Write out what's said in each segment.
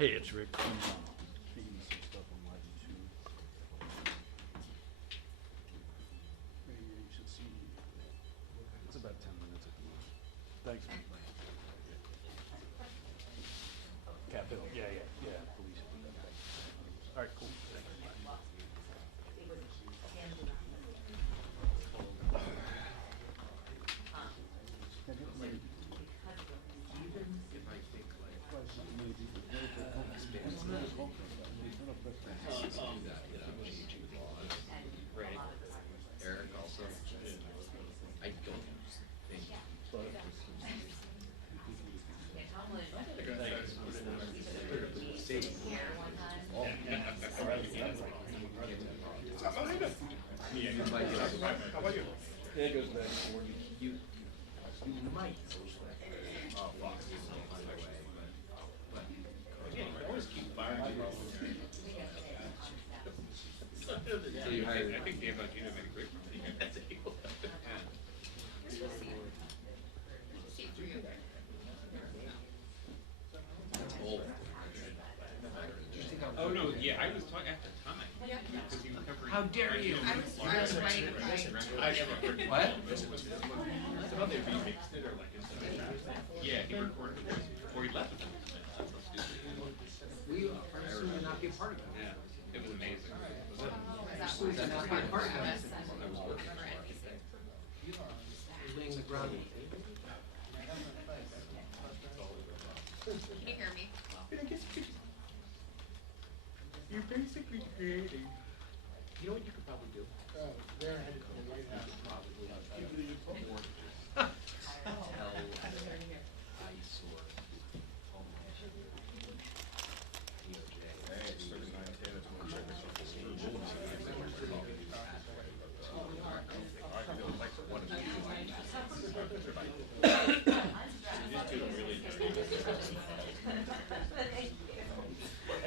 Hey, it's Rick. It's about 10 minutes at the most. Thanks. Capitol. Yeah. Police. All right, cool. Thank you. Eric also. I don't think. How about you? Yeah, it goes back and forth. You might. Oh, fuck. Again, I always keep firing people. So you hired. I think Dave Bongino made a great thing. Old. Oh, no, yeah, I was talking at the time. Because you covered. How dare you? I was right. I never heard. What? How they remixed it or like instead of. Yeah, he recorded it, or he left it. That's so stupid. We are soon to not be a part of it. Yeah, it was amazing. Soon to not be a part of it. Laying the ground. Can you hear me? You're basically creating. You know what you could probably do? They're headed to the White House. Tell eyesore.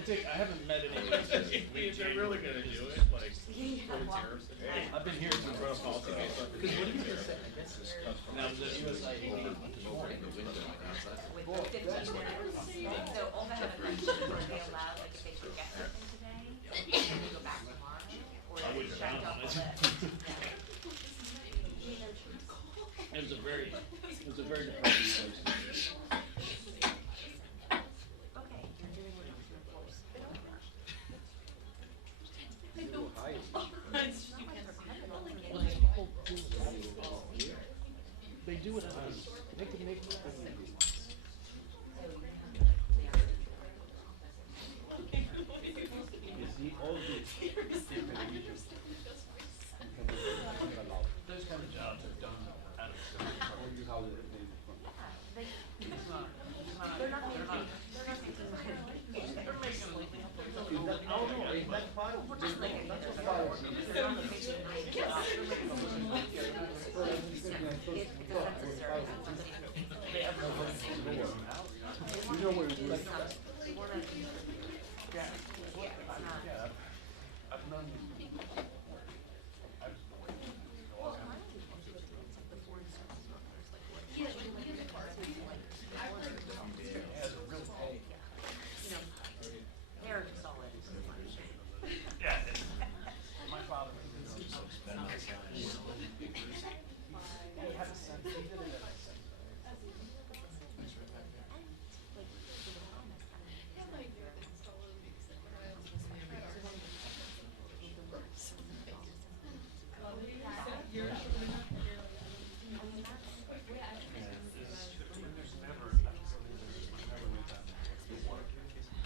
I haven't met anyone. If they're really gonna do it, like, I've been here since because what are you gonna say? now the USIAD. With 15 minutes. So all the have a question, are they allowed, like, if they forget something today, can they go back tomorrow? Or I they wouldn't check count off on the it. list? It was a very depressing place. Okay, you're doing what you're supposed to do. They do it. They can make it. You see, all these those kind of jobs are done out of They're not making money. They're making we're just making it. They're not making it. They're making it. It's a census service. You know where it is. They wanna, yeah, it's not. I've known They're solid. yeah, my father was so expensive. He had a sense, he did it at a sense.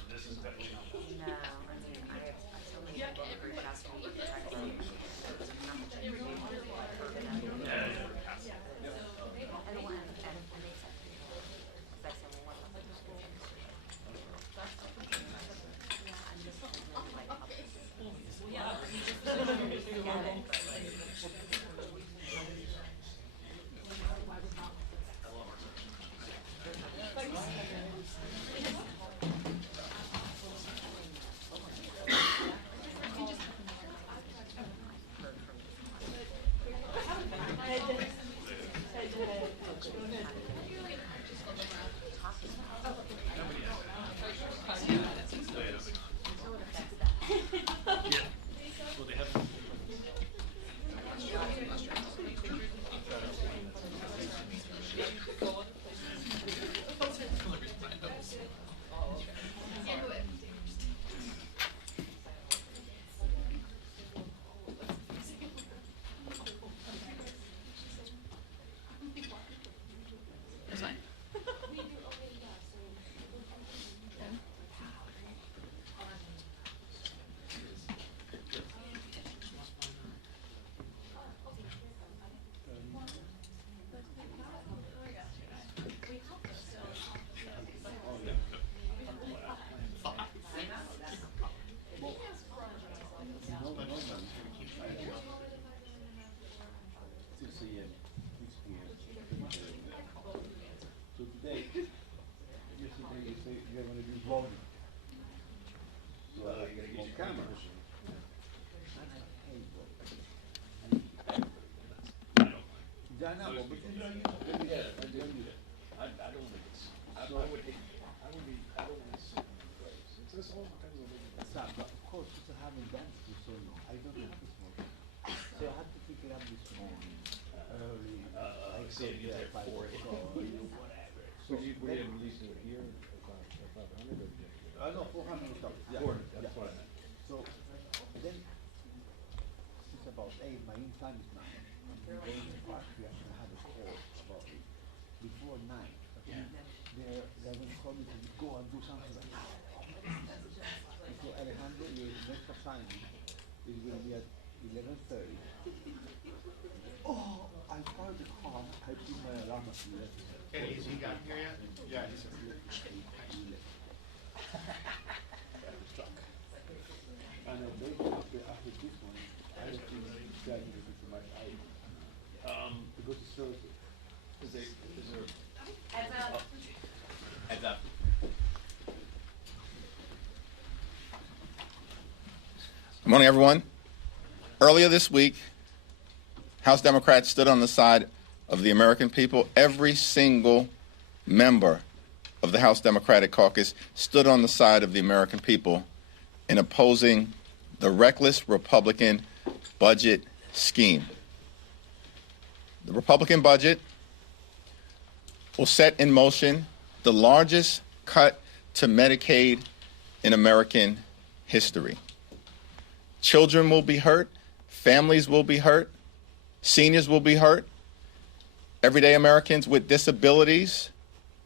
This is definitely not. No, I mean, I have so many people in the group ask me to protect them. And they said, because I said, well, what about the school? Yeah, I'm just like, haven't done it for so long. I don't have a smoking. So I had to pick it up this morning early. I so got you there get by 4 4 o'clock. So We then- didn't release it here, about 500 or did you? no, 400 dollars. Yeah. 400, Yeah. that's what I meant. So then it's about 8. My in time is 9. I'm going to park here and I have a call about it before 9. Okay? They're going to call me to go and do something like that. So Alejandro, your next assignment is going to be at 11:30. Oh, I parked the car. I put my alarm at 11. Kenny, has he gotten here yet? Yeah, he's And basically after this one, I don't think that is too much because it's Thursday. Is there As a, heads up? Good morning, everyone. Earlier this week, House Democrats stood on the side of the American people. Every single member of the House Democratic Caucus stood on the side of the American people in opposing the reckless Republican budget scheme. The Republican budget will set in motion the largest cut to Medicaid in American history. Children will be hurt, families will be hurt, seniors will be hurt, everyday Americans with disabilities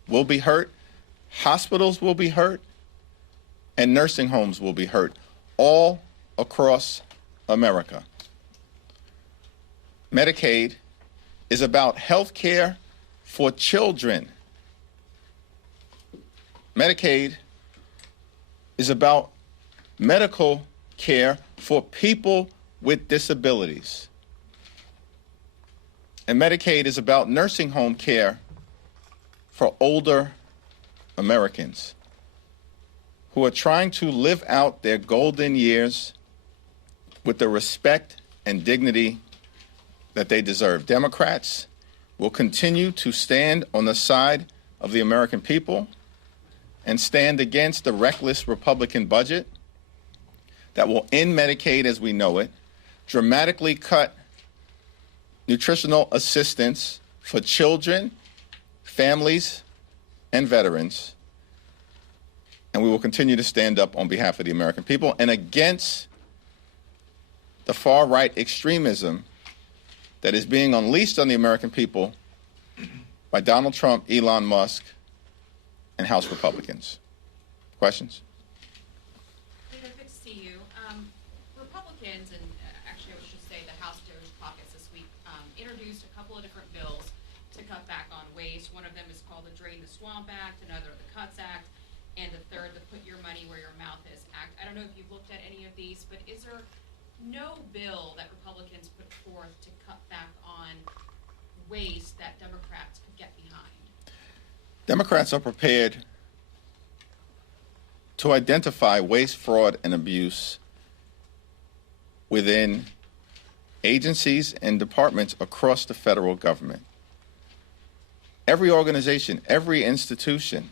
will be hurt, hospitals will be hurt, and nursing homes will be hurt, all across America. Medicaid is about health care for children. Medicaid is about medical care for people with disabilities. And Medicaid is about nursing home care for older Americans who are trying to live out their golden years with the respect and dignity that they deserve. Democrats will continue to stand on the side of the American people and stand against the reckless Republican budget that will end Medicaid as we know it, dramatically cut nutritional assistance for children, families, and veterans. And we will continue to stand up on behalf of the American people and against the far-right extremism that is being unleashed on the American people by Donald Trump, Elon Musk, and House Republicans. Questions? Good to see you. Republicans, and actually I should say the House DOGE caucus this week, introduced a couple of different bills to cut back on waste. One of them is called the Drain the Swamp Act, another the Cuts Act, and the third, the Put Your Money Where Your Mouth Is Act. I don't know if you've looked at any of these, but is there no bill that Republicans put forth to cut back on waste that Democrats could get behind? Democrats are prepared to identify waste, fraud, and abuse within agencies and departments across the federal government. Every organization, every institution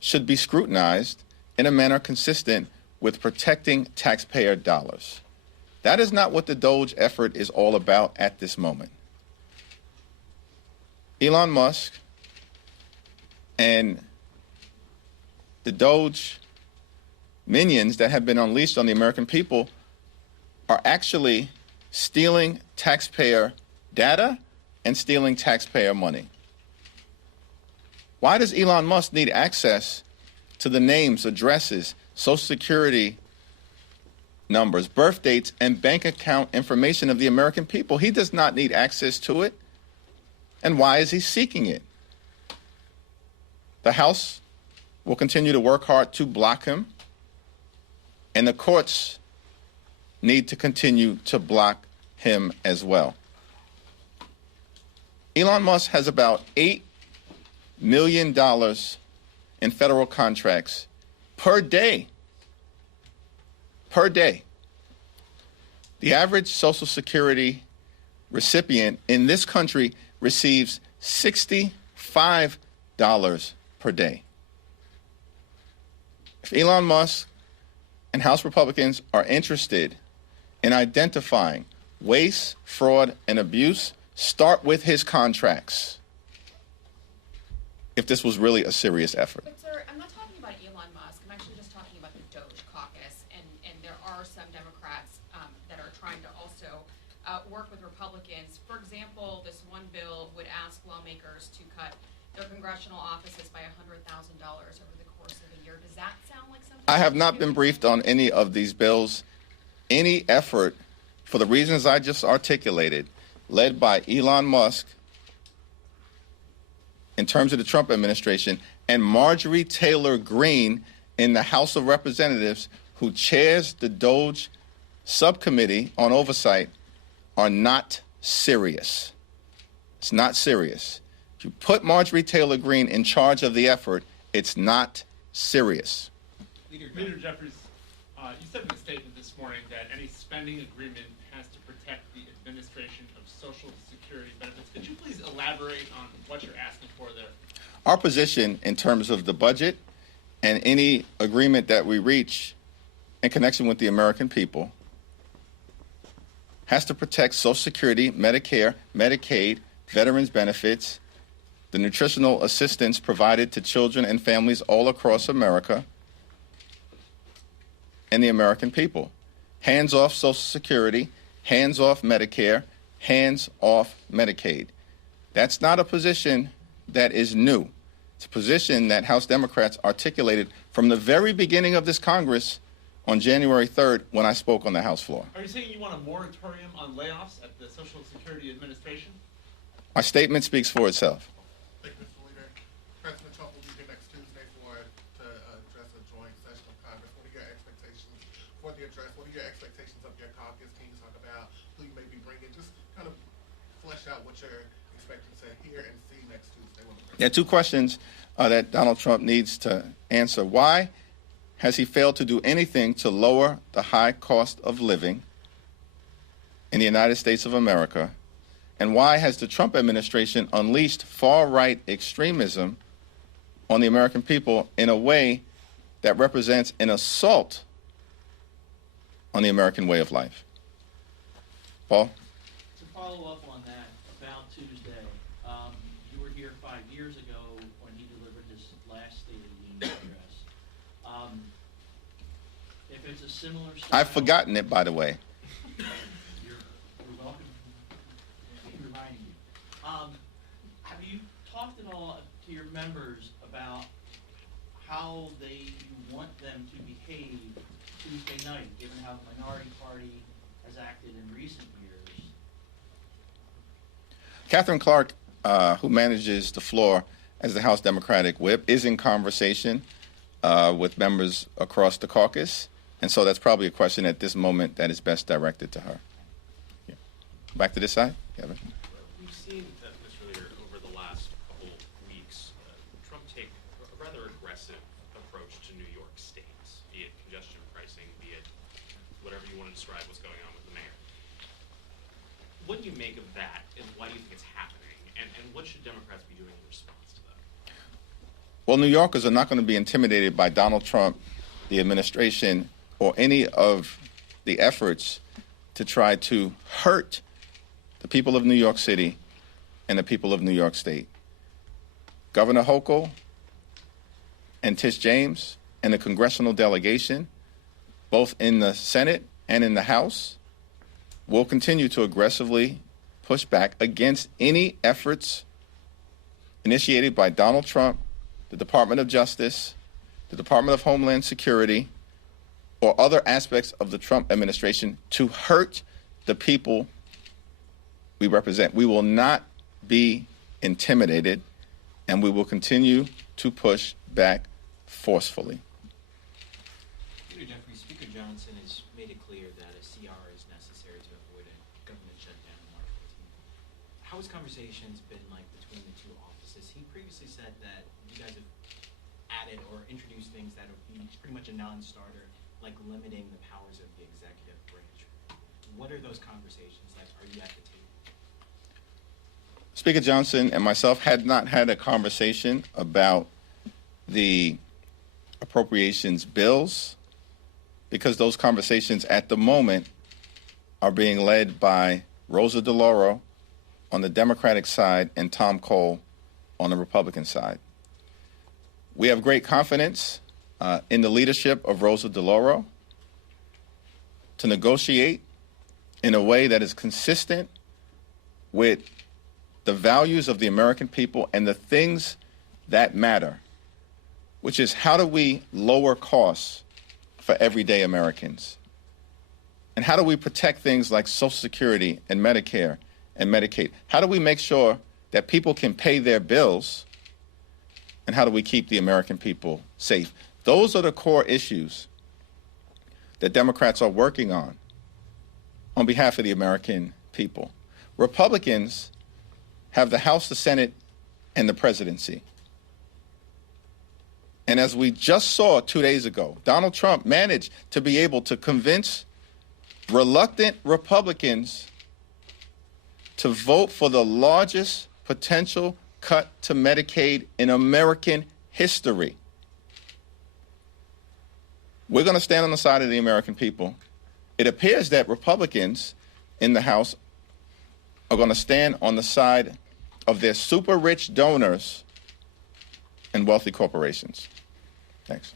should be scrutinized in a manner consistent with protecting taxpayer dollars. That is not what the DOGE effort is all about at this moment. Elon Musk and the DOGE minions that have been unleashed on the American people are actually stealing taxpayer data and stealing taxpayer money. Why does Elon Musk need access to the names, addresses, Social Security numbers, birth dates, and bank account information of the American people? He does not need access to it. And why is he seeking it? The House will continue to work hard to block him, and the courts need to continue to block him as well. Elon Musk has about $8 million in federal contracts per day. Per day. The average Social Security recipient in this country receives $65 per day. If Elon Musk and House Republicans are interested in identifying waste, fraud, and abuse, start with his contracts. If this was really a serious effort. But sir, I'm not talking about Elon Musk. I'm actually just talking about the DOGE caucus, and there are some Democrats that are trying to also work with Republicans. For example, this one bill would ask lawmakers to cut their congressional offices by $100,000 over the course of a year. Does that sound like something? I have not been briefed on any of these bills. Any effort, for the reasons I just articulated, led by Elon Musk in terms of the Trump administration, and Marjorie Taylor Greene in the House of Representatives, who chairs the DOGE subcommittee on oversight, are not serious. It's not serious. If you put Marjorie Taylor Greene in charge of the effort, it's not serious. Leader Jeffries, you said in a statement this morning that any spending agreement has to protect the administration of Social Security benefits. Could you please elaborate on what you're asking for there? Our position in terms of the budget and any agreement that we reach in connection with the American people has to protect Social Security, Medicare, Medicaid, veterans benefits, the nutritional assistance provided to children and families all across America, and the American people. Hands off Social Security, hands off Medicare, hands off Medicaid. That's not a position that is new. It's a position that House Democrats articulated from the very beginning of this Congress on January 3rd when I spoke on the House floor. Are you saying you want a moratorium on layoffs at the Social Security Administration? My statement speaks for itself. Thank you, Mr. Leader. President Trump will be here next Tuesday to address a joint session of Congress. What are your expectations for the address? What are your expectations of your caucus? Can you talk about who you may be bringing? Just kind of flesh out what you're expecting to hear and see next Tuesday. There are two questions that Donald Trump needs to answer. Why has he failed to do anything to lower the high cost of living in the United States of America? And why has the Trump administration unleashed far-right extremism on the American people in a way that represents an assault on the American way of life? Paul? To follow up on that, about Tuesday, you were here 5 years ago when he delivered his last State of the Union address. If it's a similar style, I've forgotten it, by the way. You're welcome. Keep reminding you. Have you talked at all to your members about how you want them to behave Tuesday night, given how the minority party has acted in recent years? Catherine Clark, who manages the floor as the House Democratic Whip, is in conversation with members across the caucus, and so that's probably a question at this moment that is best directed to her. Yeah. Back to this side, Kevin. We've seen, Mr. Leader, over the last couple weeks, Trump take a rather aggressive approach to New York State, be it congestion pricing, be it whatever you want to describe what's going on with the mayor. What do you make of that, and why do you think it's happening, and what should Democrats be doing in response to that? Well, New Yorkers are not going to be intimidated by Donald Trump, the administration, or any of the efforts to try to hurt the people of New York City and the people of New York State. Governor Hochul and Tish James and the congressional delegation, both in the Senate and in the House, will continue to aggressively push back against any efforts initiated by Donald Trump, the Department of Justice, the Department of Homeland Security, or other aspects of the Trump administration to hurt the people we represent. We will not be intimidated, and we will continue to push back forcefully. Leader Jeffries, Speaker Johnson has made it clear that a CR is necessary to avoid a government shutdown on March 14th. How has conversations been like between the two offices? He previously said that you guys have added or introduced things that would be pretty much a non-starter, like limiting the powers of the executive branch. What are those conversations like? Are you at the table? Speaker Johnson and myself had not had a conversation about the appropriations bills because those conversations at the moment are being led by Rosa DeLauro on the Democratic side and Tom Cole on the Republican side. We have great confidence in the leadership of Rosa DeLauro to negotiate in a way that is consistent with the values of the American people and the things that matter, which is how do we lower costs for everyday Americans? And how do we protect things like Social Security and Medicare and Medicaid? How do we make sure that people can pay their bills? And how do we keep the American people safe? Those are the core issues that Democrats are working on behalf of the American people. Republicans have the House, the Senate, and the presidency. And as we just saw 2 days ago, Donald Trump managed to be able to convince reluctant Republicans to vote for the largest potential cut to Medicaid in American history. We're going to stand on the side of the American people. It appears that Republicans in the House are going to stand on the side of their super rich donors and wealthy corporations. Thanks.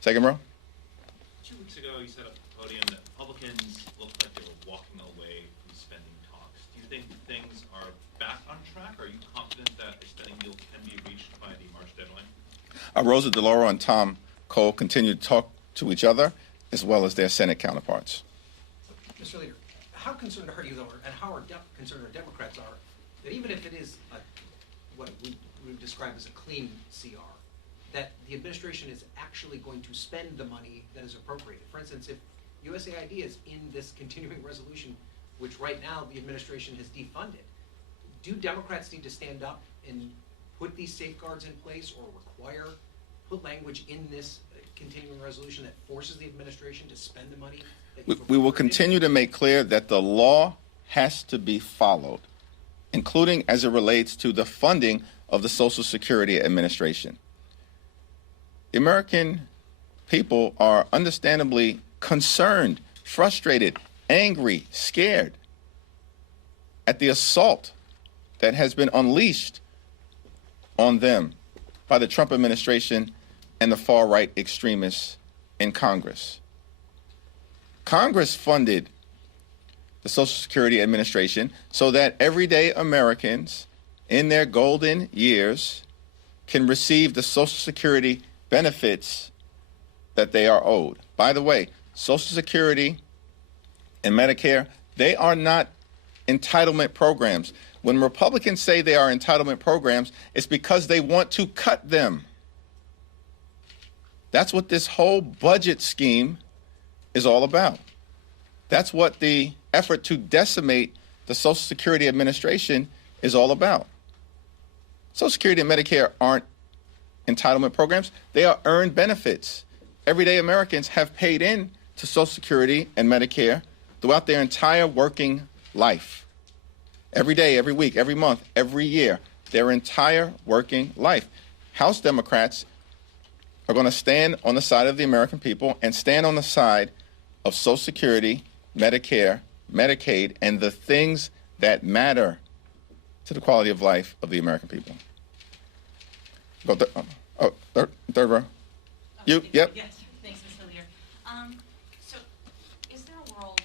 Second row. 2 weeks ago, you said at the podium that Republicans looked like they were walking away from spending talks. Do you think things are back on track? Are you confident that a spending deal can be reached by the March deadline? Rosa DeLauro and Tom Cole continue to talk to each other as well as their Senate counterparts. Mr. Leader, how concerned are you, though, and how concerned our Democrats are, that even if it is what we would describe as a clean CR, that the administration is actually going to spend the money that is appropriated? For instance, if USAID is in this continuing resolution, which right now the administration has defunded, do Democrats need to stand up and put these safeguards in place or put language in this continuing resolution that forces the administration to spend the money that you've We will appropriated? continue to make clear that the law has to be followed, including as it relates to the funding of the Social Security Administration. The American people are understandably concerned, frustrated, angry, scared at the assault that has been unleashed on them by the Trump administration and the far-right extremists in Congress. Congress funded the Social Security Administration so that everyday Americans in their golden years can receive the Social Security benefits that they are owed. By the way, Social Security and Medicare, they are not entitlement programs. When Republicans say they are entitlement programs, it's because they want to cut them. That's what this whole budget scheme is all about. That's what the effort to decimate the Social Security Administration is all about. Social Security and Medicare aren't entitlement programs. They are earned benefits. Everyday Americans have paid in to Social Security and Medicare throughout their entire working life. Every day, every week, every month, every year, their entire working life. House Democrats are going to stand on the side of the American people and stand on the side of Social Security, Medicare, Medicaid, and the things that matter to the quality of life of the American people. Go third row. You, yep. Yes, thanks, Mr. Leader. So, is there a world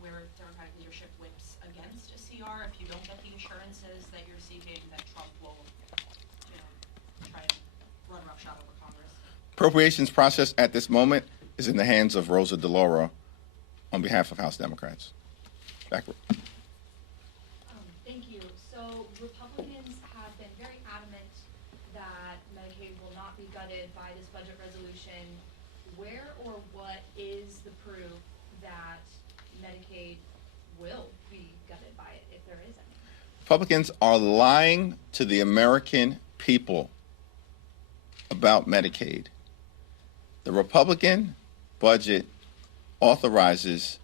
where Democratic leadership whips against a CR if you don't get the assurances that you're seeking, that Trump will, try to run roughshod over Congress? Appropriations process at this moment is in the hands of Rosa DeLauro on behalf of House Democrats. Backward. Thank you. So Republicans have been very adamant that Medicaid will not be gutted by this budget resolution. Where or what is the proof that Medicaid will be gutted by it, if there is any? Republicans are lying to the American people about Medicaid. The Republican budget authorizes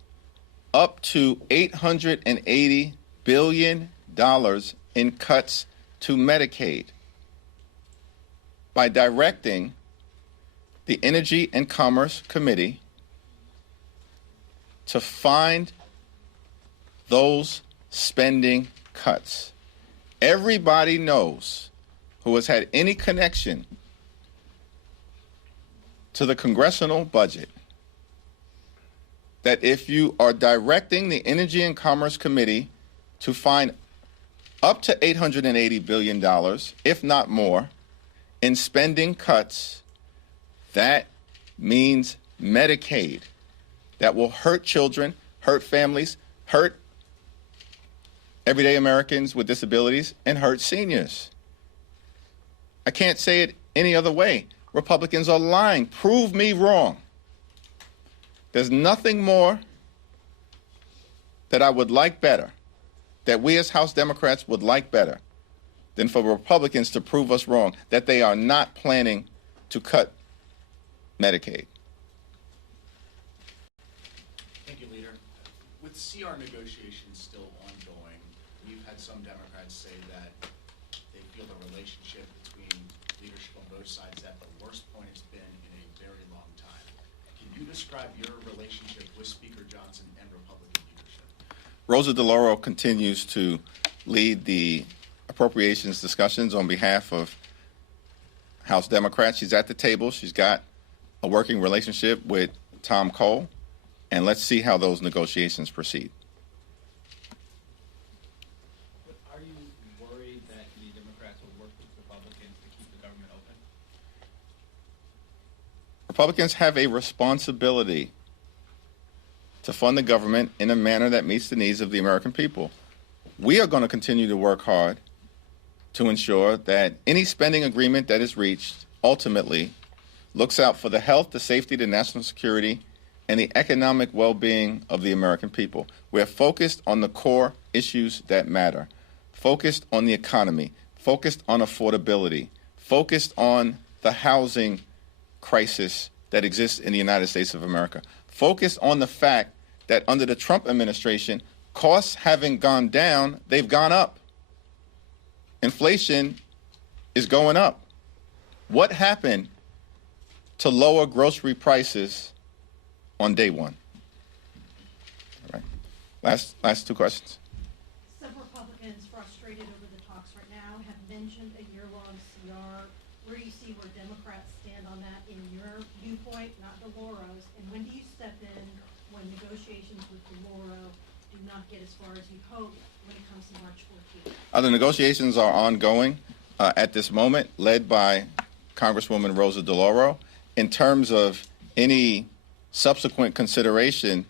up to $880 billion in cuts to Medicaid by directing the Energy and Commerce Committee to find those spending cuts. Everybody knows who has had any connection to the congressional budget that if you are directing the Energy and Commerce Committee to find up to $880 billion, if not more, in spending cuts, that means Medicaid. That will hurt children, hurt families, hurt everyday Americans with disabilities, and hurt seniors. I can't say it any other way. Republicans are lying. Prove me wrong. There's nothing more that I would like better, that we as House Democrats would like better, than for Republicans to prove us wrong, that they are not planning to cut Medicaid. Thank you, Leader. With CR negotiations still ongoing, we've had some Democrats say that they feel the relationship between leadership on both sides is at the worst point it's been in a very long time. Can you describe your relationship with Speaker Johnson and Republican leadership? Rosa DeLauro continues to lead the appropriations discussions on behalf of House Democrats. She's at the table. She's got a working relationship with Tom Cole, and let's see how those negotiations proceed. But are you worried that the Democrats will work with Republicans to keep the government open? Republicans have a responsibility to fund the government in a manner that meets the needs of the American people. We are going to continue to work hard to ensure that any spending agreement that is reached ultimately looks out for the health, the safety, the national security, and the economic well-being of the American people. We're focused on the core issues that matter, focused on the economy, focused on affordability, focused on the housing crisis that exists in the United States of America, focused on the fact that under the Trump administration, costs having gone down, they've gone up. Inflation is going up. What happened to lower grocery prices on day one? All right. Last two questions. Some Republicans frustrated over the talks right now have mentioned a year-long CR. Where do you see where Democrats stand on that in your viewpoint, not DeLauro's? And when do you step in when negotiations with DeLauro do not get as far as you hope when it comes to March 14th? The negotiations are ongoing at this moment, led by Congresswoman Rosa DeLauro. In terms of any subsequent consideration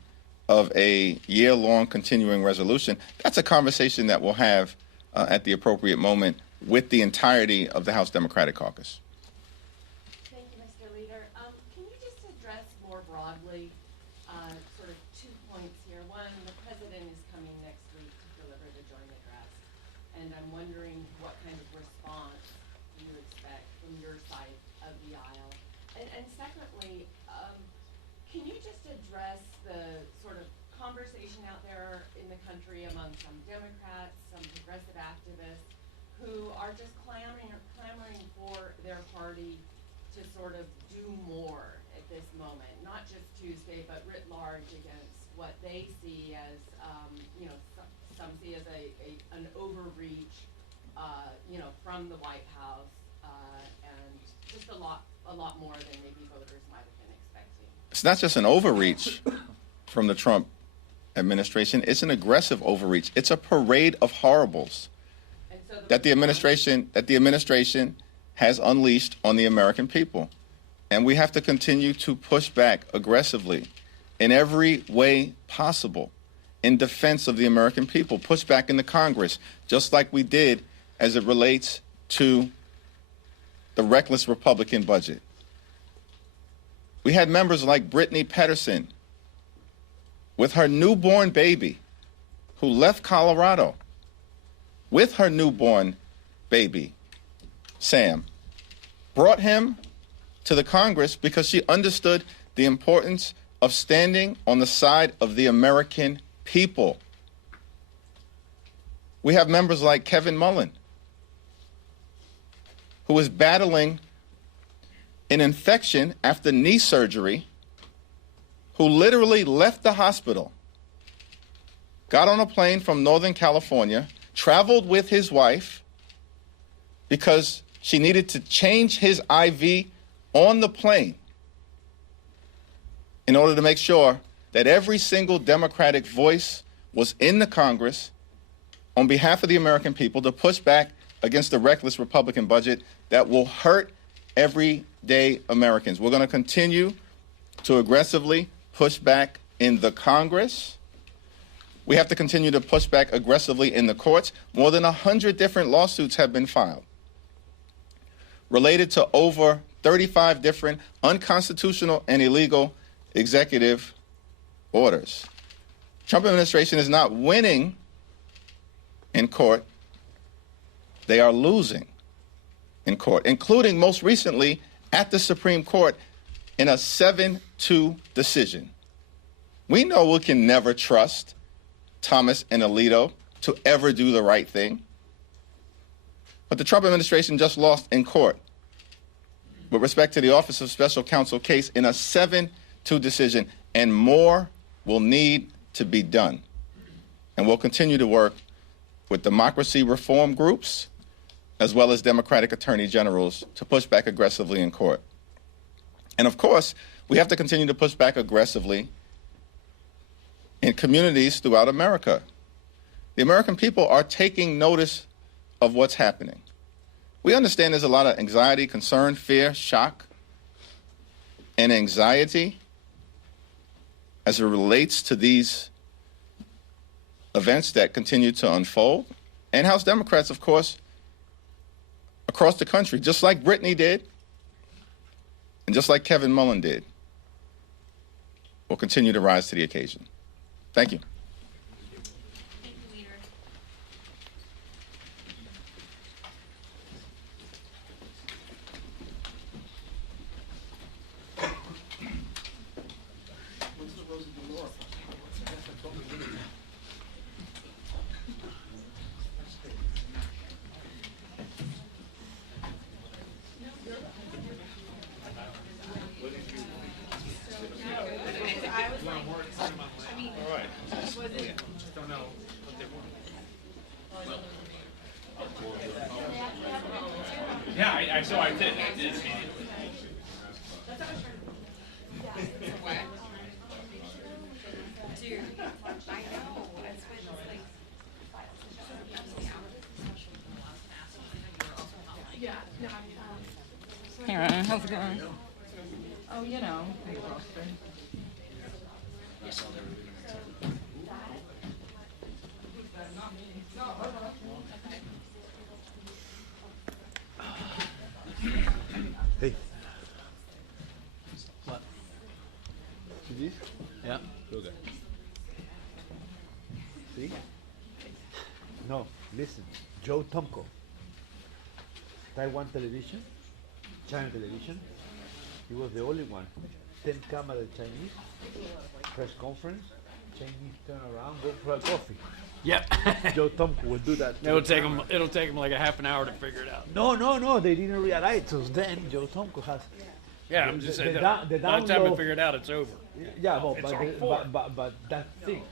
of a year-long continuing resolution, that's a conversation that we'll have at the appropriate moment with the entirety of the House Democratic Caucus. Thank you, Mr. Leader. Can you just address more broadly sort of 2 points here? One, the president is coming next week to deliver the joint address, and I'm wondering what kind of response you expect from your side of the aisle. And secondly, can you just address the sort of conversation out there in the country among some Democrats, some progressive activists, who are just clamoring for their party to sort of do more at this moment, not just Tuesday, but writ large against what they see as, some see as an overreach, from the White House, and just a lot more than maybe voters might have been expecting. It's not just an overreach from the Trump administration. It's an aggressive overreach. It's a parade of horribles that the administration has unleashed on the American people. And we have to continue to push back aggressively in every way possible in defense of the American people. Push back in the Congress, just like we did as it relates to the reckless Republican budget. We had members like Brittany Pedersen with her newborn baby who left Colorado with her newborn baby, Sam, brought him to the Congress because she understood the importance of standing on the side of the American people. We have members like Kevin Mullen, who is battling an infection after knee surgery who literally left the hospital, got on a plane from Northern California, traveled with his wife because she needed to change his IV on the plane in order to make sure that every single Democratic voice was in the Congress on behalf of the American people to push back against the reckless Republican budget that will hurt everyday Americans. We're going to continue to aggressively push back in the Congress. We have to continue to push back aggressively in the courts. More than 100 different lawsuits have been filed related to over 35 different unconstitutional and illegal executive orders. Trump administration is not winning in court. They are losing in court, including most recently at the Supreme Court in a 7-2 decision. We know we can never trust Thomas and Alito to ever do the right thing. But the Trump administration just lost in court with respect to the Office of Special Counsel case in a 7-2 decision, and more will need to be done. And we'll continue to work with democracy reform groups as well as Democratic attorney generals to push back aggressively in court. And of course, we have to continue to push back aggressively in communities throughout America. The American people are taking notice of what's happening. We understand there's a lot of anxiety, concern, fear, shock, and anxiety as it relates to these events that continue to unfold. And House Democrats, of course, across the country, just like Brittany did, and just like Kevin Mullen did, will continue to rise to the occasion. Thank you. Thank you, Leader. Yeah, so I did. Dude, I know. It's been like. Yeah, no, Hey Ryan, how's it going? Oh, you know, big roster. Hey. What? See this? Yeah. Look at it. See? No, listen. Joe Tomko. Taiwan television, China television. He was the only one. 10 camera Chinese, press conference, Chinese turn around, go for a coffee. Yep. Joe Tomko will do that. It'll take him like a half an hour to figure it out. No, they didn't realize. So then Joe Tomko has. Yeah, I'm just saying. The By the time I download- figure it out, it's over. Yeah, It's on but that thing,